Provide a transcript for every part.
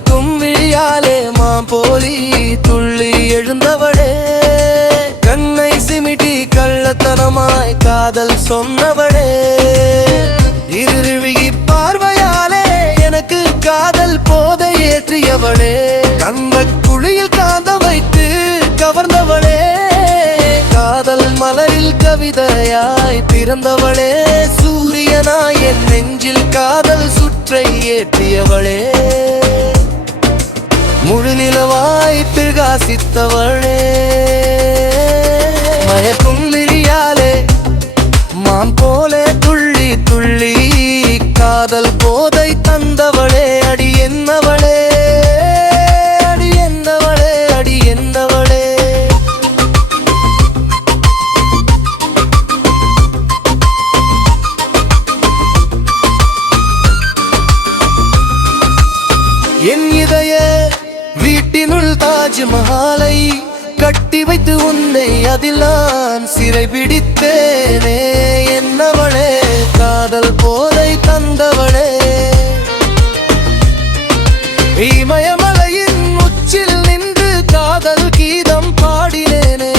மயக்கும் விழியாலே மாம்போலி துள்ளி எழுந்தவளே, கண்ணை சிமிட்டி கள்ளத்தனமாய் காதல் சொன்னவளே, இருவிழி பார்வையாலே எனக்கு காதல் போதை ஏற்றியவளே, கந்த குழியில் காந்த வைத்து கவர்ந்தவளே, காதல் மலரில் கவிதையாய் பிறந்தவளே, சூரியனாய் என் நெஞ்சில் காதல் சுற்றை ஏற்றியவளே, முழு நிலவாய் பிரகாசித்தவளே, மயக்கும் விழியாலே மான் போலே துள்ளி துள்ளி காதல் போதை தந்தவளே, அடி என்னவளே, அடி என்னவளே, அடி என்னவளே. என் இதய வீட்டினுள் தாஜ்மஹாலை கட்டி வைத்து உன்னை அதில் நான் சிறை பிடித்தேனே, என்னவளே காதல் போதை தந்தவளே, இமயமலையின் உச்சில் நின்று காதல் கீதம் பாடினேனே,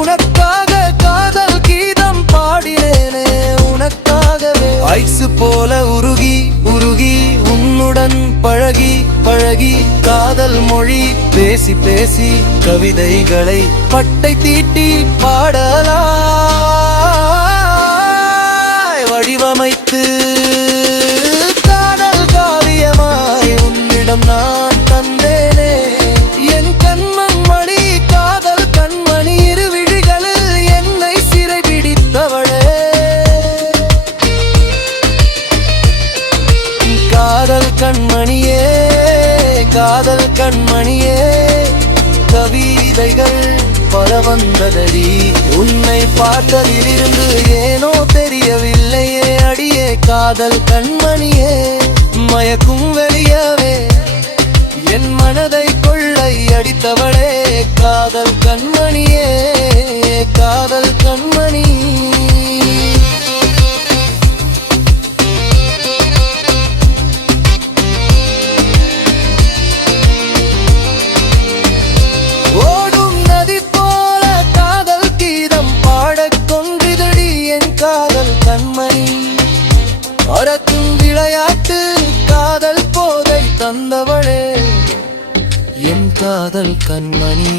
உனக்காக காதல் கீதம் பாடினேனே, உனக்காகவே ஐசு போல உருகி உருகி உன்னுடன் பழகி பழகி காதல் மொழி பேசி பேசி கவிதைகளை பட்டை தீட்டி பாடலாய் வடிவமைத்து காதல் காவியமாய் உன்னிடம் நான் தந்தேனே, என் கண்மண் மணி காதல் கண்மணி இருவிழிகளில் என்னை சிறை பிடித்தவளே, காதல் கண்மணியே காதல் கண்மணியே, கவிதைகள் பல வந்ததடி, உன்னை பார்த்ததிலிருந்து ஏனோ தெரியவில்லையே அடியே காதல் கண்மணியே, மயக்கும் வெளியவே என் மனதை கொள்ளை அடித்தவளே, காதல் கண்மணியே காதல் கண்மணி. பறக்கும் விளையாட்டு காதல் போதை தந்தவளே, என் காதல் கண்மணி.